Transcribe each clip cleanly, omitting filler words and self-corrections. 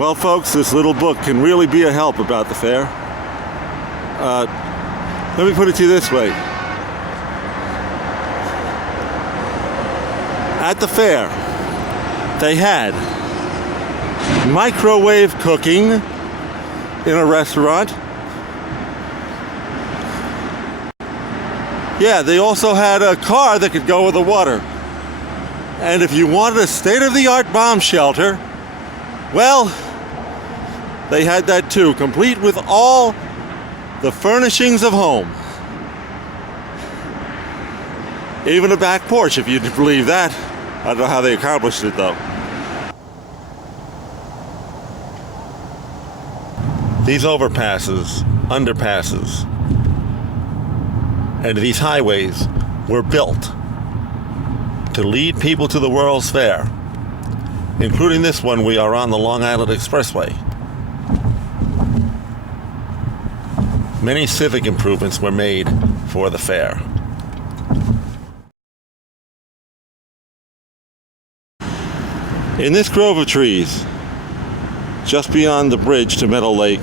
Well, folks, this little book can really be a help about the fair. Let me put it to you this way. At the fair, they had microwave cooking in a restaurant. Yeah, they also had a car that could go with the water. And if you wanted a state-of-the-art bomb shelter, well, they had that too, complete with all the furnishings of home. Even a back porch, if you believe that. I don't know how they accomplished it, though. These overpasses, underpasses, and these highways were built to lead people to the World's Fair, including this one. We are on the Long Island Expressway. Many civic improvements were made for the fair. In this grove of trees, just beyond the bridge to Meadow Lake,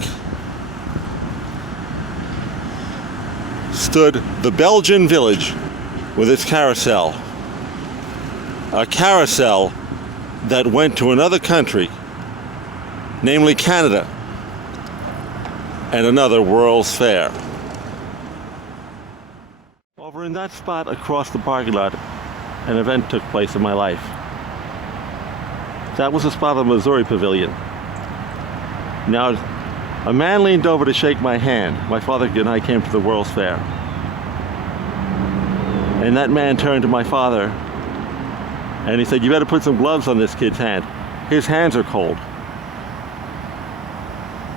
stood the Belgian village with its carousel. A carousel that went to another country, namely Canada, and another World's Fair. Over in that spot across the parking lot, an event took place in my life. That was the spot of the Missouri Pavilion. Now, a man leaned over to shake my hand. My father and I came to the World's Fair. And that man turned to my father and he said, "You better put some gloves on this kid's hand. His hands are cold."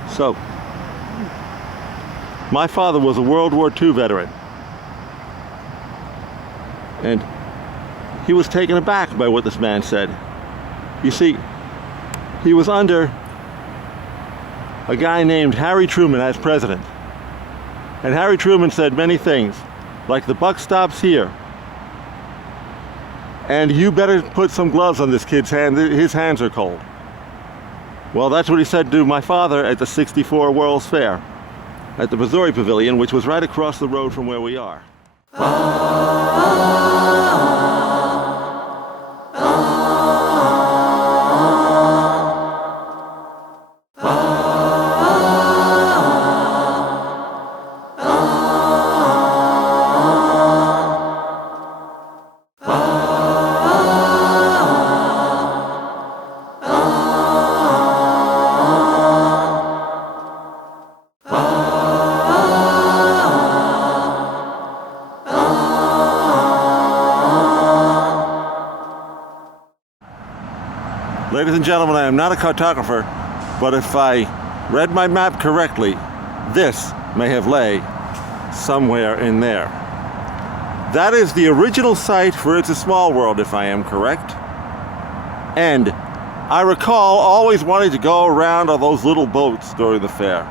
So, my father was a World War II veteran. And he was taken aback by what this man said. You see, he was under a guy named Harry Truman as president. And Harry Truman said many things, like the buck stops here. And you better put some gloves on this kid's hand, his hands are cold. Well, that's what he said to my father at the '64 World's Fair, at the Missouri Pavilion, which was right across the road from where we are. Ladies and gentlemen, I am not a cartographer, but if I read my map correctly, this may have lay somewhere in there. That is the original site for It's a Small World, if I am correct. And I recall always wanting to go around on those little boats during the fair.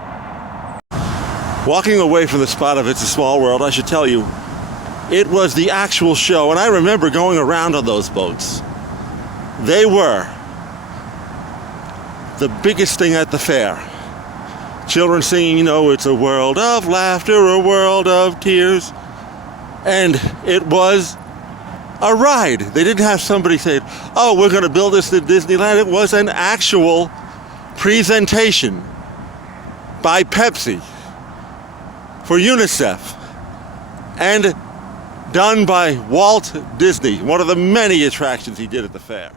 Walking away from the spot of It's a Small World, I should tell you, it was the actual show, and I remember going around on those boats. They were the biggest thing at the fair. Children singing, you know, it's a world of laughter, a world of tears. And it was a ride. They didn't have somebody say, "Oh, we're going to build this at Disneyland." It was an actual presentation by Pepsi for UNICEF and done by Walt Disney, one of the many attractions he did at the fair.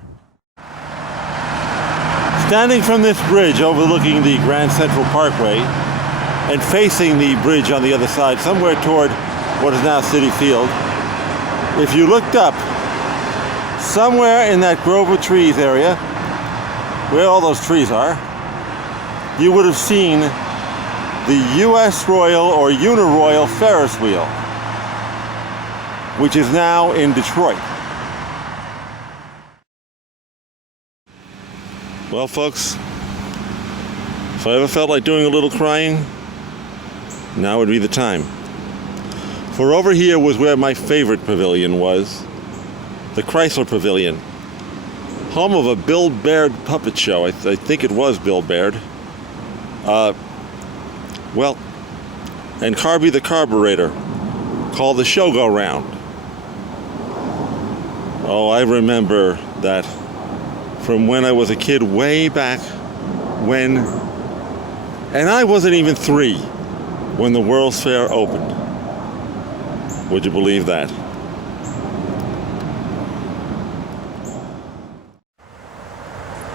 Standing from this bridge overlooking the Grand Central Parkway and facing the bridge on the other side, somewhere toward what is now Citi Field, if you looked up, somewhere in that grove of trees area, where all those trees are, you would have seen the U.S. Royal or Uniroyal Ferris wheel, which is now in Detroit. Well, folks, if I ever felt like doing a little crying, now would be the time. For over here was where my favorite pavilion was, the Chrysler Pavilion. home of a Bill Baird puppet show. I think it was Bill Baird. Well, and Carby the Carburetor called the show go round. Oh, I remember that from when I was a kid, way back when, and I wasn't even 3 when the World's Fair opened. Would you believe that?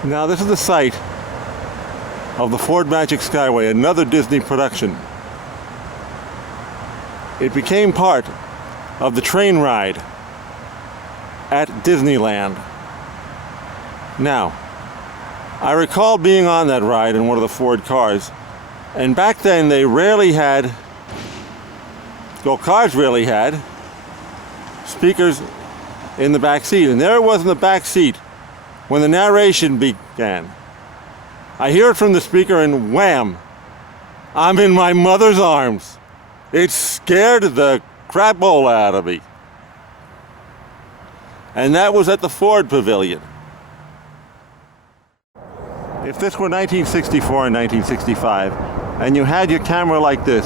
Now this is the site of the Ford Magic Skyway, another Disney production. It became part of the train ride at Disneyland. Now, I recall being on that ride in one of the Ford cars, and back then they rarely had, cars rarely had, speakers in the back seat. And there it was in the back seat when the narration began. I hear it from the speaker and wham! I'm in my mother's arms. It scared the crap bowl out of me. And that was at the Ford Pavilion. If this were 1964 and 1965, and you had your camera like this,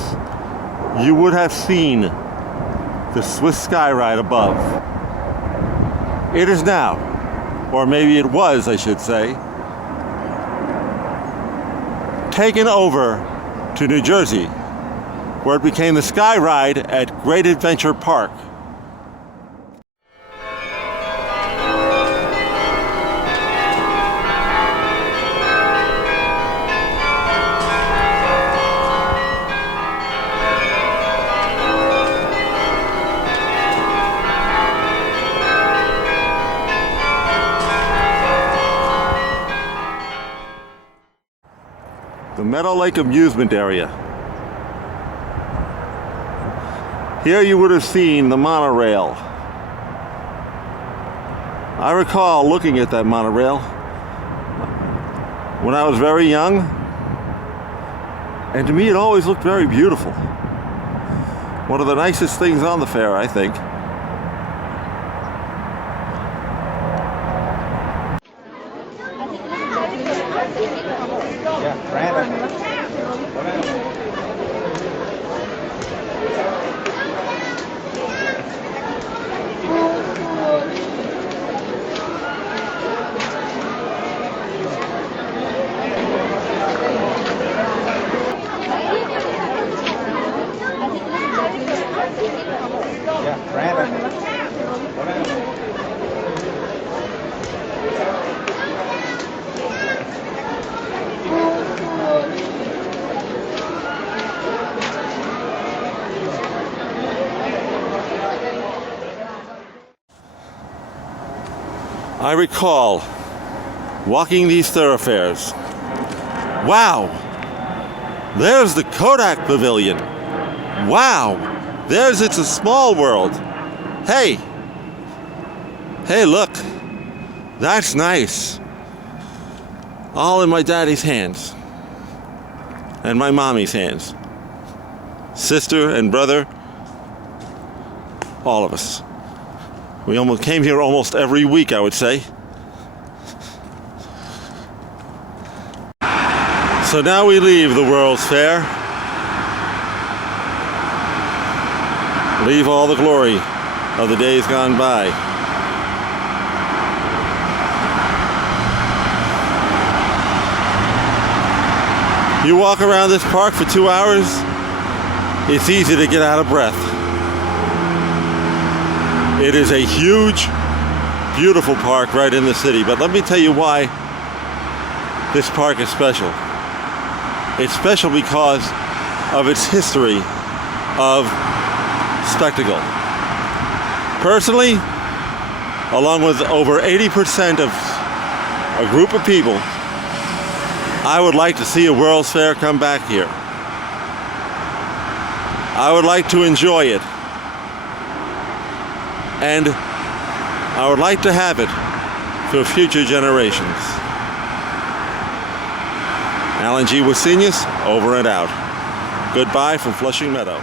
you would have seen the Swiss Sky Ride above. It is now, or maybe it was, I should say, taken over to New Jersey, where it became the Sky Ride at Great Adventure Park. The Meadow Lake Amusement Area. Here you would have seen the monorail. I recall looking at that monorail when I was very young, and to me it always looked very beautiful. One of the nicest things on the fair, I think. I recall walking these thoroughfares. Wow! There's the Kodak Pavilion. Wow! There's It's a Small World. Hey! Hey, look! That's nice. All in my daddy's hands. And my mommy's hands. Sister and brother. All of us. We almost came here almost every week, I would say. So now we leave the World's Fair. Leave all the glory of the days gone by. You walk around this park for 2 hours, it's easy to get out of breath. It is a huge, beautiful park right in the city. But let me tell you why this park is special. It's special because of its history of spectacle. Personally, along with over 80% of a group of people, I would like to see a World's Fair come back here. I would like to enjoy it. And I would like to have it for future generations. Alan G. Wasenius, over and out. Goodbye from Flushing Meadow.